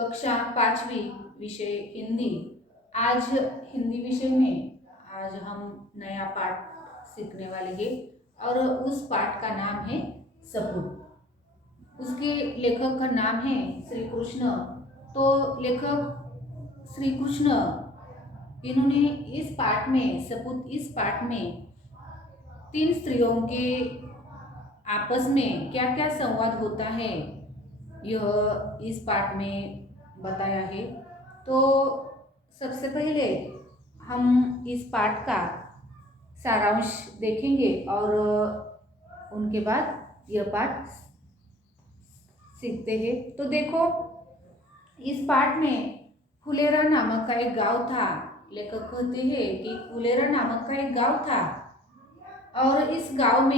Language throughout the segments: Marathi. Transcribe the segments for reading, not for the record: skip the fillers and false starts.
कक्षा 5वीं विषय हिंदी। आज हिंदी विषय में आज हम नया पाठ सीखने वाले हैं और उस पाठ का नाम है सपूत। उसके लेखक का नाम है श्री कृष्ण। तो लेखक श्री कृष्ण इन्होंने इस पाठ में सपूत इस पाठ में तीन स्त्रियों के आपस में क्या क्या संवाद होता है यह इस पाठ में बताया है। तो सबसे पहले हम इस पाठ का सारांश देखेंगे और उनके बाद यह पाठ सीखते हैं। तो देखो, इस पाठ में फुलेरा नामक का एक गांव था। लेखक कहते हैं कि फुलेरा नामक का एक गांव था और इस गांव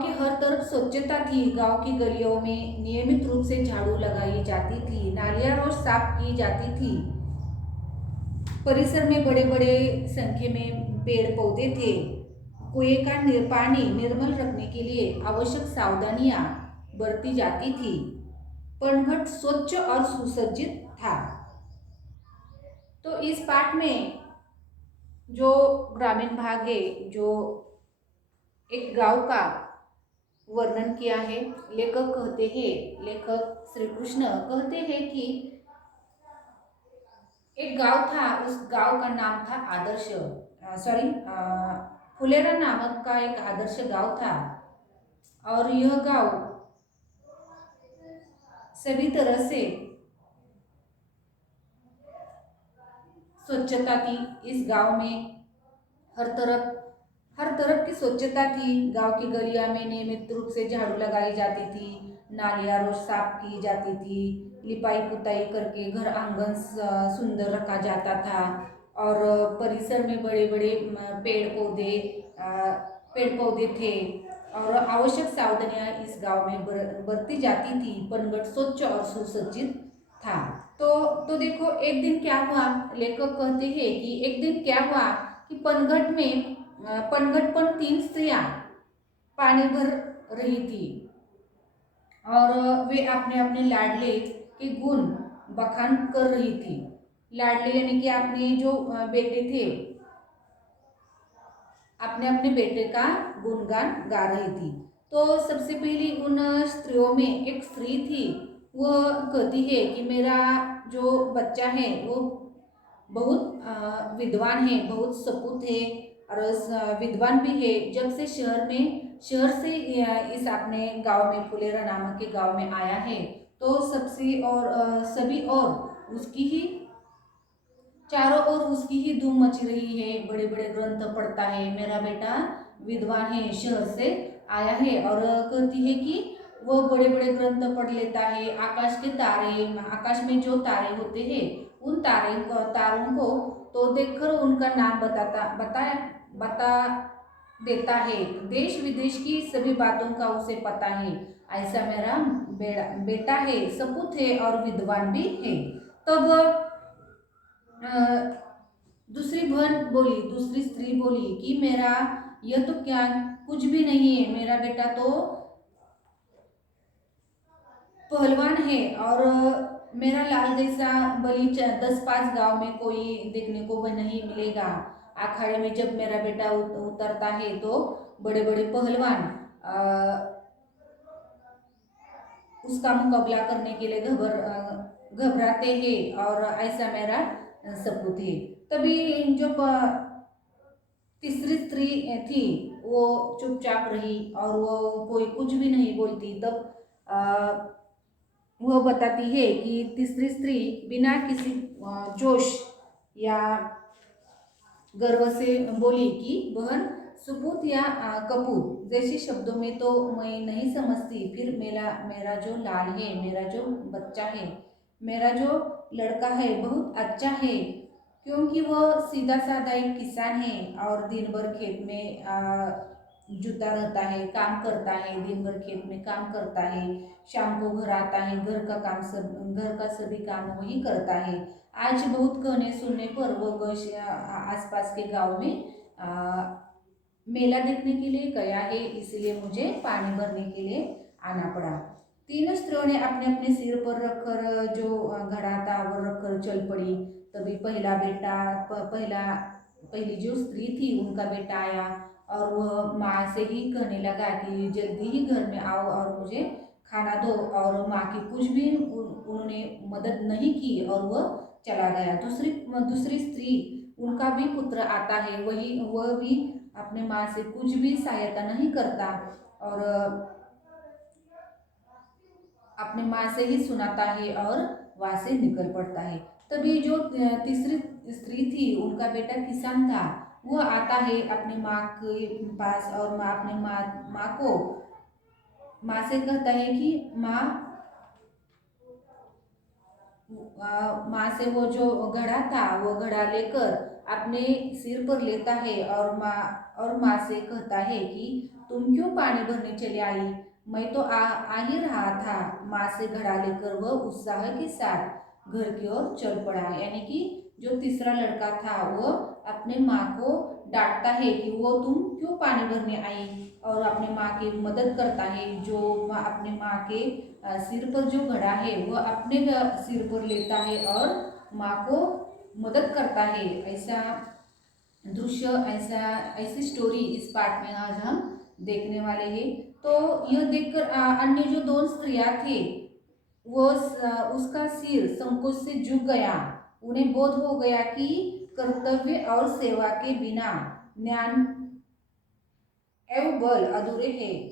के हर तरफ स्वच्छता थी। गांव की गलियों में नियमित रूप से झाड़ू लगाई जाती थी, नालियां रोज साफ की जाती थी। परिसर में बड़े बड़े संख्या में पेड़ पौधे थे। कुएं का पानी निर्मल रखने के लिए आवश्यक सावधानियां बरती जाती थी। पनघट स्वच्छ और सुसज्जित था। तो इस पाठ में जो ग्रामीण भाग है, जो एक गांव का वर्णन किया है। लेखक श्री कृष्ण कहते हैं कि एक गांव था, उस गांव का नाम था आदर्श फुलेरा नामक का एक आदर्श गांव था और यह गांव सभी तरह से स्वच्छता थी। इस गांव में हर तरफ की स्वच्छता थी। गांव की गलियां में नियमित रूप से झाड़ू लगाई जाती थी, नालियां रोज साफ की जाती थी, लिपाई पुताई करके घर आंगन सुंदर रखा जाता था और परिसर में बड़े बड़े पेड़ पौधे थे और आवश्यक सावधानियां इस गांव में बरती जाती थी। पनघट स्वच्छ और सुसज्जित था। तो देखो, एक दिन क्या हुआ। लेखक कहते हैं कि एक दिन क्या हुआ कि पनघट पर तीन स्त्रियां पानी भर रही थी और वे अपने अपने लाडले के गुण बखान कर रही थी। लाडले यानी कि अपने जो बेटे थे, अपने अपने बेटे का गुणगान गा रही थी। तो सबसे पहली उन स्त्रियों में एक स्त्री थी। वह कहती है कि मेरा जो बच्चा है वो बहुत विद्वान है, बहुत सपूत है और विद्वान भी है। जब से शहर से इस अपने गांव में, फुलेरा नामक के गांव में आया है, तो सभी और उसकी ही चारों ओर उसकी ही धूम मची रही है। बड़े बड़े ग्रंथ पढ़ता है, मेरा बेटा विद्वान है, शहर से आया है। और कहती है कि वो बड़े बड़े ग्रंथ पढ़ लेता है। आकाश में जो तारे होते हैं, उन तारों को तो देखकर उनका नाम बता देता है। देश विदेश की सभी बातों का उसे पता है। ऐसा मेरा बेटा है, सपूत है और विद्वान भी है। तब दूसरी स्त्री बोली कि मेरा यह तो क्या कुछ भी नहीं है। मेरा बेटा तो पहलवान है और मेरा लाल जैसा बलि 10-5 गांव में कोई देखने को नहीं मिलेगा। अखाड़े में जब मेरा बेटा उतरता है तो बड़े बड़े पहलवान उसका मुकाबला करने के लिए घबराते हैं और ऐसा मेरा सपूत है। तभी जो तीसरी स्त्री थी वो चुपचाप रही और वो कोई कुछ भी नहीं बोलती। तब वह बताती है कि तीसरी स्त्री बिना किसी जोश या गर्व से बोली कि बहन, सुपूत या कपूत जैसे शब्दों में तो मैं नहीं समझती। फिर मेरा जो लाल है, मेरा जो बच्चा है, मेरा जो लड़का है बहुत अच्छा है, क्योंकि वह सीधा साधा एक किसान है और दिन भर खेत में जुता रहता है, काम करता है। दिन भर खेत में काम करता है, शाम को घर आता है, घर का सभी काम वही करता है। आज बहुत कहने सुनने पर वो आसपास के गांव में मेला देखने के लिए गया है, इसलिए मुझे पानी भरने के लिए आना पड़ा। तीनों स्त्रियों ने अपने अपने सिर पर रखकर जो घड़ा था वो रखकर चल पड़ी। तभी पहला बेटा पहली जो स्त्री थी उनका बेटा आया और वह माँ से ही कहने लगा कि जल्दी ही घर में आओ और मुझे खाना दो। और माँ की कुछ भी उन्होंने मदद नहीं की और वह चला गया। दूसरी दूसरी स्त्री उनका भी पुत्र आता है, वह भी अपने माँ से कुछ भी सहायता नहीं करता और अपने माँ से ही सुनाता है और वहाँ से निकल पड़ता है। तभी जो तीसरी स्त्री थी उनका बेटा किसान था, वो आता है अपनी माँ के पास और माँ से कहता है कि माँ, माँ से वो जो घड़ा था वो घड़ा लेकर अपने सिर पर लेता है और माँ से कहता है कि तुम क्यों पानी भरने चले आई, मैं तो आ ही रहा था। माँ से घड़ा लेकर वह उत्साह के साथ घर की ओर चल पड़ा। यानी कि जो तीसरा लड़का था वो अपने माँ को डांटता है कि वो तुम क्यों पानी भरने आई और अपने माँ की मदद करता है। जो अपने माँ के सिर पर जो घड़ा है वह अपने सिर पर लेता है और माँ को मदद करता है। ऐसा दृश्य, ऐसी स्टोरी इस पार्ट में आज हम देखने वाले हैं। तो यह देखकर अन्य जो दो स्त्रियां थे वो उसका सिर संकोच से झुक गया। उन्हें बोध हो गया कि कर्तव्य और सेवा के बिना ज्ञान एवं बल अधूरे हैं।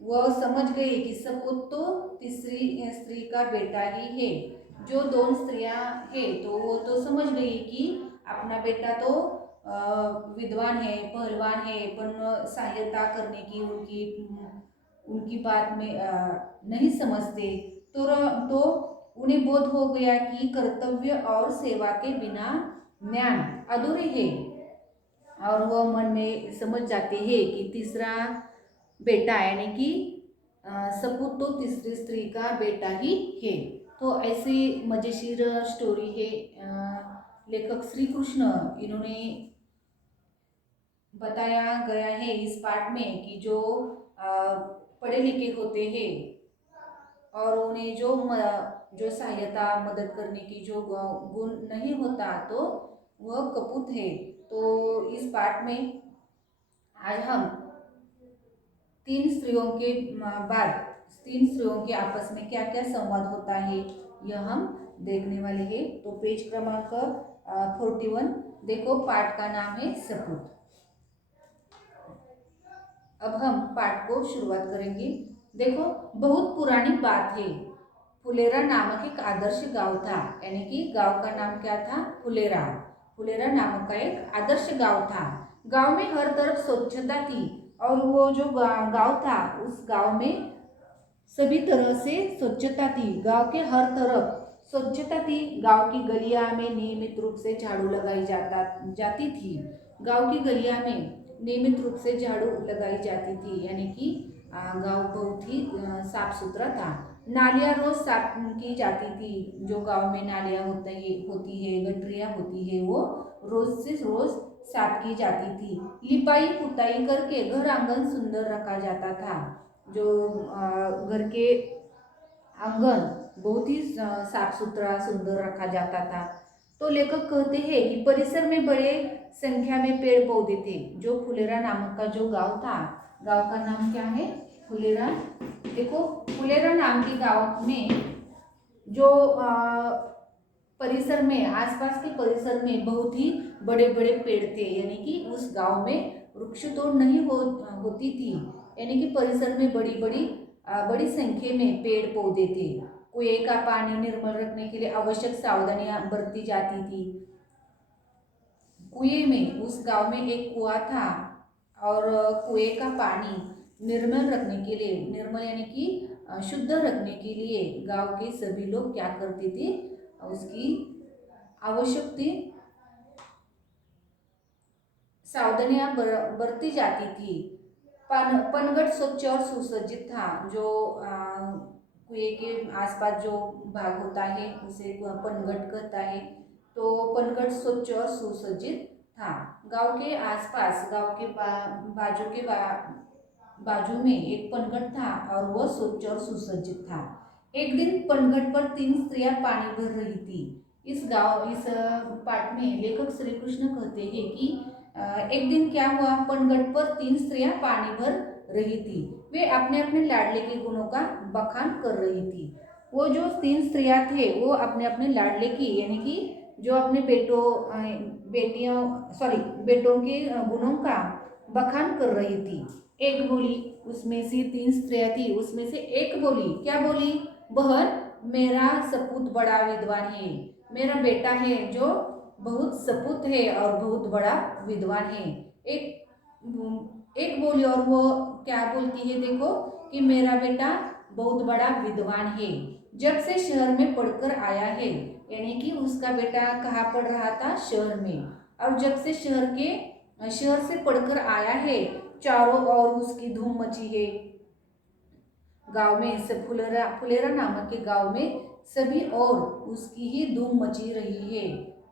वह समझ गए कि सपूत तो तीसरी स्त्री का बेटा ही है। जो दोनों स्त्रियां हैं तो वो तो समझ गई कि अपना बेटा तो विद्वान है, पहलवान है, पर सहायता करने की उनकी उनकी बात में नहीं समझते। तो उन्हें बोध हो गया कि कर्तव्य और सेवा के बिना ज्ञान अधूरे है और वह मन में समझ जाते हैं कि तीसरा बेटा यानी कि सपूत तो तीसरी स्त्री का बेटा ही है। तो ऐसी मजेशीर स्टोरी है। लेखक श्री कृष्ण इन्होंने बताया गया है इस पार्ट में कि जो पढ़े लिखे होते हैं और उन्हें जो सहायता मदद करने की जो गुण नहीं होता तो वह कपूत है। तो इस पार्ट में आज हम तीन स्त्रियों के आपस में क्या क्या संवाद होता है यह हम देखने वाले हैं। तो पेज क्रमांक 41 देखो, पाठ का नाम है सपूत। अब हम पाठ को शुरुआत करेंगे। देखो, बहुत पुरानी बात है। फुलेरा नामक एक आदर्श गांव था। यानी कि गांव का नाम क्या था? फुलेरा। फुलेरा नामक का एक आदर्श गांव था। गांव में हर तरफ स्वच्छता थी और वो जो गांव था उस गांव में सभी तरह से स्वच्छता थी। गांव के हर तरफ स्वच्छता थी। गांव की गलियां में नियमित रूप से झाड़ू लगाई जाती थी। गांव की गलियां में नियमित रूप से झाड़ू लगाई जाती थी। यानी कि गांव बहुत ही साफ सुथरा था। नालियां रोज साफ की जाती थी। जो गांव में नालियां होती है, गटरियां होती है, वो रोज से रोज साफ की जाती थी। लिपाई पुताई करके घर आंगन सुंदर रखा जाता था। जो घर के आंगन बहुत ही साफ सुथरा सुंदर रखा जाता था। तो लेखक कहते हैं कि परिसर में बड़े संख्या में पेड़ पौधे थे। जो फुलेरा नामक का जो गांव था, गांव का नाम क्या है? फुलेरा। देखो, फुलेरा नाम के गांव में जो परिसर में, आसपास के परिसर में बहुत ही बड़े बड़े पेड़ थे। यानी कि उस गांव में वृक्ष तोड़ नहीं होती थी। यानी कि परिसर में बड़ी संख्या में पेड़ पौधे थे। कुएं का पानी निर्मल रखने के लिए आवश्यक सावधानियां बरती जाती थी। कुएं में, उस गांव में एक कुआं था और कुएं का पानी निर्मल रखने के लिए, निर्मल यानी कि शुद्ध रखने के लिए गांव के सभी लोग क्या करते थे? उसकी आवश्यक थी सावधानियां बरती जाती थी। पनगढ़ स्वच्छ और सुसज्जित था। जो कुएं के आसपास जो भाग होता है उसे पनगढ़ कहता है। तो पनगढ़ स्वच्छ और सुसज्जित था। गांव के आसपास, गांव के बाजू के बाजू में एक पनघट था और वह स्वच्छ और सुसज्जित था। एक दिन पनघट पर 3 स्त्रियां पानी भर रही थी। इस पाठ में लेखक श्री कृष्ण कहते हैं कि एक दिन क्या हुआ, पनघट पर 3 स्त्रियां पानी भर रही थी। वे अपने अपने लाडले के गुणों का बखान कर रही थी। वो जो 3 स्त्रियां थे वो अपने अपने लाडले की यानी कि जो अपने बेटों के गुणों का बखान कर रही थी। एक बोली, उसमें से 3 स्त्रियां थी, उसमें से एक बोली, क्या बोली, बहन मेरा सपूत बड़ा विद्वान है, मेरा बेटा है जो बहुत सपूत है और बहुत बड़ा विद्वान है। एक एक बोली और वो क्या बोलती है, देखो कि मेरा बेटा बहुत बड़ा विद्वान है, जब से शहर में पढ़कर आया है, यानी कि उसका बेटा कहाँ पढ़ रहा था, शहर में, और जब से शहर से पढ़कर आया है, चारों ओर उसकी धूम मची है। गांव में सब फुलेरा नामक के गांव में सभी और उसकी ही धूम मची रही है।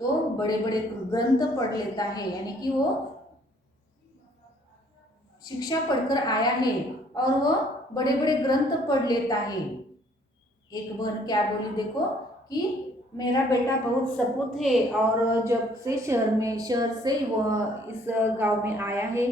तो बड़े बड़े ग्रंथ पढ़ लेता है, यानी कि वो शिक्षा पढ़कर आया है और वो बड़े बड़े ग्रंथ पढ़ लेता है। एक बहन क्या बोली, देखो कि मेरा बेटा बहुत सपूत है और जब से शहर से वह इस गांव में आया है,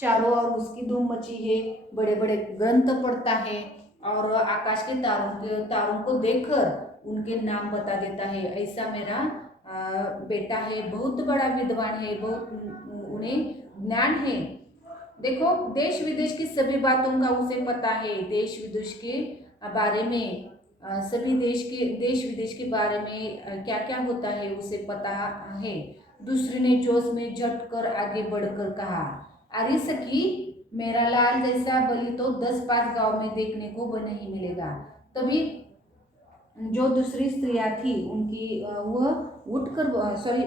चारों ओर उसकी धूम मची है, बड़े बड़े ग्रंथ पढ़ता है और आकाश के तारों को देखकर उनके नाम बता देता है। ऐसा मेरा बेटा है, बहुत बड़ा विद्वान है, बहुत उन्हें ज्ञान है। देखो देश विदेश की सभी बातों का उसे पता है, देश विदेश के बारे में सभी देश विदेश के बारे में क्या क्या होता है उसे पता है। दूसरे ने जोश में झट कर आगे बढ़कर कहा, अरे सखी मेरा लाल जैसा बलि तो 10-5 गांव में देखने को नहीं मिलेगा। तभी जो दूसरी स्त्रियां थी उनकी वह उठकर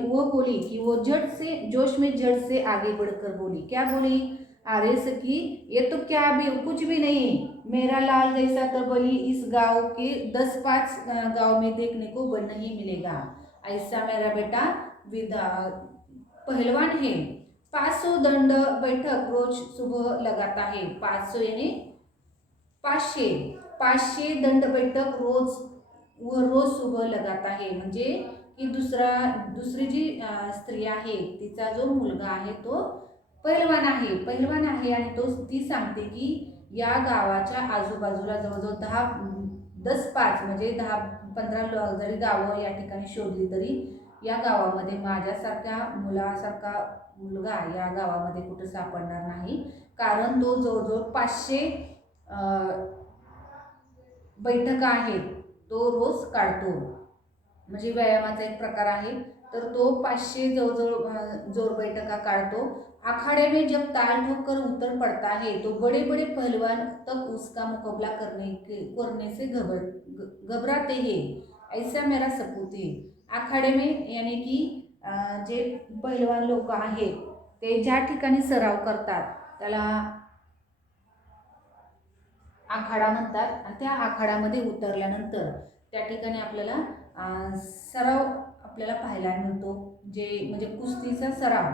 वो बोली कि वो झट से जोश में झट से आगे बढ़कर बोली, क्या बोली, अरे सखी ये तो क्या भी कुछ भी नहीं, मेरा लाल जैसा तो बलि इस गांव के 10-5 गांव में देखने को नहीं मिलेगा। ऐसा मेरा बेटा विदा पहलवान है। 500 दंड बैठक रोज सुबह लगाता है। 500 यानी 500 दंड बैठक रोज सुबह लगाता है, म्हणजे की दुसरी जी स्त्री आहे तिचा जो मुलगा आहे तो पहिलवान आहे आणि ती सांगते की या गावाच्या आजूबाजूला जवळजवळ 10-5 म्हणजे 10-15 जरी गावं या ठिकाणी शोधली तरी या गावामध्ये माझ्यासारख्या मुलासारखा मुलगा या गावामध्ये कुठं सापडणार नाही, कारण तो जवळजवळ 500 बैठका आहेत तो रोज काढतो, म्हणजे व्यायामाचा एक प्रकार आहे। तर तो 500 जवळजवळ जोर बैठका काढतो। अखाड़े में जब ताल ठोक कर उतर पड़ता है तो बड़े बड़े पहलवान तक उसका मुकाबला करने से घबराते हैं। ऐसा मेरा सपूत है। आखाडे में यानी की जे पहलवान लोक आहेत ते ज्या ठिकाणी सराव करतात त्याला आखाडा म्हणतात, आणि त्या आखाड्यामध्ये उतरल्यानंतर त्या ठिकाणी आपल्याला सराव आपल्याला पाहायला मिळतो, जे म्हणजे कुस्तीचा सराव,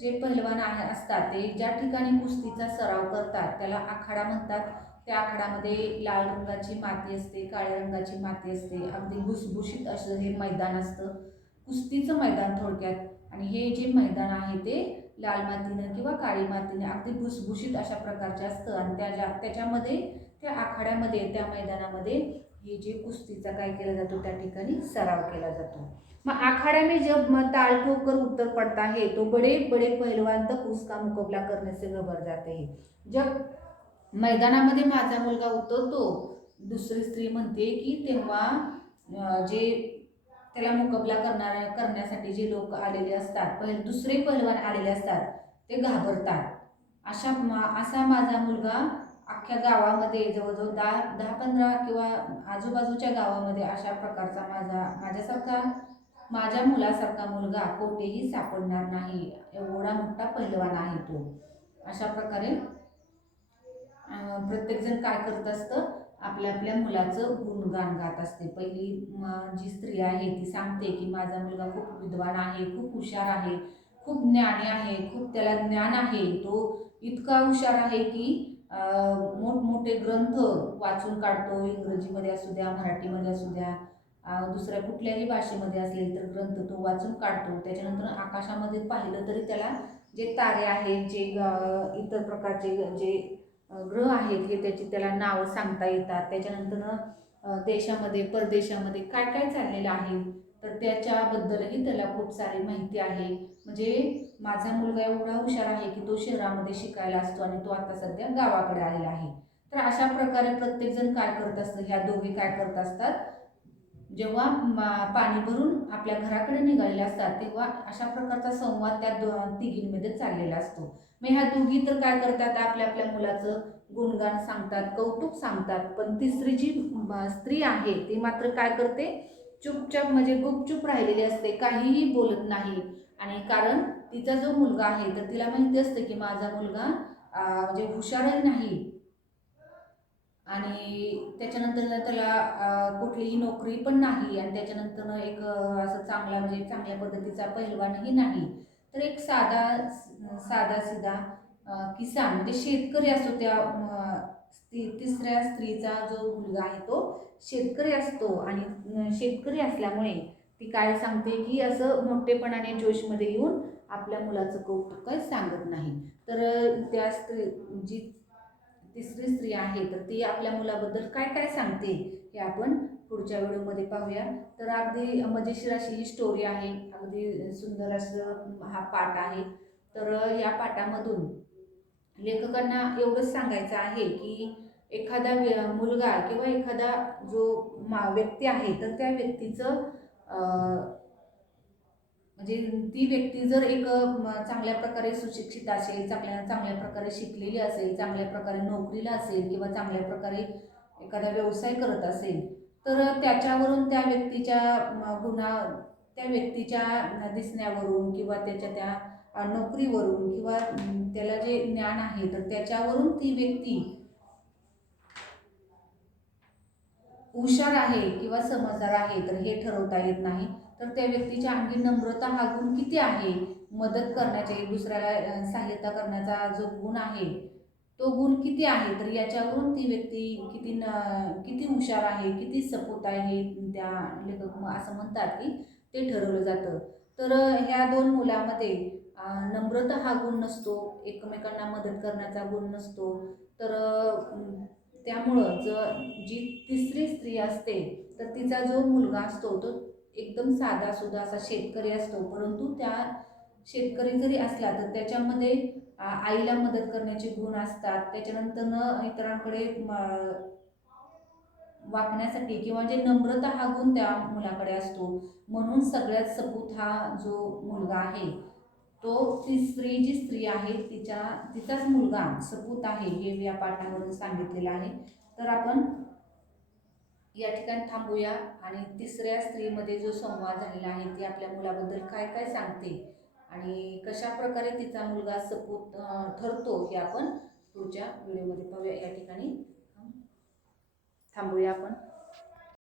जे पहलवान असतात ते ज्या ठिकाणी कुस्तीचा सराव करतात त्याला आखाडा म्हणतात। त्या आखाड्यामध्ये लाल रंगाची माती असते, काळ्या रंगाची माती असते, अगदी भुसभुशीत असं हे मैदान असतं, कुस्तीचं मैदान थोडक्यात। आणि हे जे मैदान आहे ते लाल मातीनं किंवा काळी मातीने अगदी भुसभुशीत अशा प्रकारचे असतं, आणि त्याच्यामध्ये त्या आखाड्यामध्ये त्या मैदानामध्ये हे जे कुस्तीचा काय केला जातो त्या ठिकाणी सराव केला जातो। मग आखाड़ा में जब ताल ठोक कर उतर पड़ता है तो बड़े बड़े पहलवान तक उसका मुकाबला करने से घबर जाते हैं। जब मैदानामध्ये माझा मुलगा उतरतो, दुसरी स्त्री म्हणते की तेव्हा जे त्याला मुकाबला करण्यासाठी जे लोक आलेले असतात, दुसरे पहलवान आलेले असतात ते घाबरतात। असा माझा मुलगा अख्ख्या गावामध्ये जवळजवळ 10-15 किंवा आजूबाजूच्या गावामध्ये अशा प्रकारचा माझ्या मुलासारखा मुलगा कोठेही सापडणार नाही, एवढा मोठा पहिलवान आहे तो। अशा प्रकारे प्रत्येकजण काय करत असतं, आपल्या आपल्या मुलाचं गुणगान गात असते। पहिली जी स्त्री आहे ती सांगते की माझा मुलगा खूप विद्वान आहे, खूप हुशार आहे, खूप ज्ञानी आहे, खूप त्याला ज्ञान आहे, तो इतका हुशार आहे की मोठमोठे ग्रंथ वाचून काढतो, इंग्रजीमध्ये असू द्या, मराठीमध्ये असू द्या, दुसऱ्या कुठल्याही भाषेमध्ये असले तर ग्रंथ तो वाचून काढतो. त्याच्यानंतर आकाशामध्ये पाहिलं तरी त्याला जे तारे आहेत, जे इतर प्रकारचे जे ग्रह आहेत हे त्याला नावं सांगता येतात. त्याच्यानंतर देशामध्ये परदेशामध्ये काय काय चाललेलं आहे तर त्याच्याबद्दलही त्याला खूप सारी माहिती आहे. म्हणजे माझा मुलगा एवढा हुशार आहे की तो शहरामध्ये शिकायला असतो आणि तो आता सध्या गावाकडे आलेला आहे. तर अशा प्रकारे प्रत्येकजण काय करत असतं, ह्या दोघी काय करत असतात, जेव्हा पाणी भरून आपल्या घराकडे निघालेले असतात तेव्हा अशा प्रकारचा संवाद त्या तिघींमध्ये चाललेला असतो. मग ह्या दोघी तर काय करतात, आपल्या आपल्या मुलाचं गुणगान सांगतात, कौतुक सांगतात. पण तिसरी जी स्त्री आहे ती मात्र काय करते, चुपचाप म्हणजे गुपचूप राहिलेली असते, काहीही बोलत नाही. आणि कारण तिचा जो मुलगा आहे तर तिला माहिती असतं की माझा मुलगा म्हणजे हुशारही नाही आणि त्याच्यानंतर त्याला कुठलीही नोकरी पण नाही आणि त्याच्यानंतर एक असं चांगला म्हणजे चांगल्या पद्धतीचा पहिलवानही नाही. तर एक साधा सिधा किसान म्हणजे शेतकरी असतो. त्या तिसऱ्या स्त्रीचा जो मुलगा आहे तो शेतकरी असतो आणि शेतकरी असल्यामुळे ती काय सांगते की असं मोठेपणाने जोशमध्ये येऊन आपल्या मुलाचं कौतुक काही सांगत नाही. तर त्या जी तिसरी स्त्री आहे तर ती आपल्या मुलाबद्दल काय काय सांगते हे आपण पुढच्या व्हिडिओमध्ये पाहूया. तर अगदी मजेशीर अशी ही स्टोरी आहे, अगदी सुंदर असं हा पाठ आहे. तर या पाठामधून लेखकांना एवढंच सांगायचं आहे की एखादा मुलगा किंवा एखादा जो व्यक्ती आहे तर त्या व्यक्तीचं म्हणजे ती व्यक्ती जर एक चांगल्या प्रकारे सुशिक्षित असेल, चांगल्या प्रकारे शिकलेली असेल, चांगल्या प्रकारे नोकरीला असेल किंवा चांगल्या प्रकारे एखादा व्यवसाय करत असेल तर त्याच्यावरून त्या व्यक्तीच्या त्या व्यक्तीच्या दिसण्यावरून किंवा त्याच्या त्या नोकरीवरून किंवा त्याला जे ज्ञान आहे तर त्याच्यावरून ती व्यक्ती हुशार आहे किंवा समजदार आहे तर हे ठरवता येत नाही. तर त्या व्यक्तीच्या अंगी नम्रता हा गुण किती आहे, मदत करण्याचे, दुसऱ्याला सहाय्यता करण्याचा जो गुण आहे तो गुण किती आहे, तर याच्यावरून ती व्यक्ती किती हुशार आहे, किती सपूत आहे, त्या लेखक असं म्हणतात की ते ठरवलं जातं. तर ह्या दोन मुलामध्ये नम्रता हा गुण नसतो, एकमेकांना मदत करण्याचा गुण नसतो. तर त्यामुळं जी तिसरी स्त्री असते तर तिचा जो मुलगा असतो तो एकदम साधासुधा असा शेतकरी असतो. परंतु त्या शेतकरी जरी असला तर त्याच्यामध्ये आईला मदत करण्याचे गुण असतात. त्याच्यानंतर इतरांकडे वागण्यासाठी किंवा जे नम्रता हा गुण त्या मुलाकडे असतो. म्हणून सगळ्यात सपूत हा जो मुलगा आहे तो तिसरी जी स्त्री आहे तिचाच मुलगा सपूत आहे हे या पाठावरून सांगितलेलं आहे. तर आपण या ठिकाणी थांबूया आणि तिसऱ्या स्त्रीमध्ये जो संवाद झालेला आहे ती आपल्या मुलाबद्दल काय काय सांगते आणि कशा प्रकारे तिचा मुलगा सपूत ठरतो हे आपण पुढच्या व्हिडिओमध्ये पाहूया. या ठिकाणी थांबूया आपण.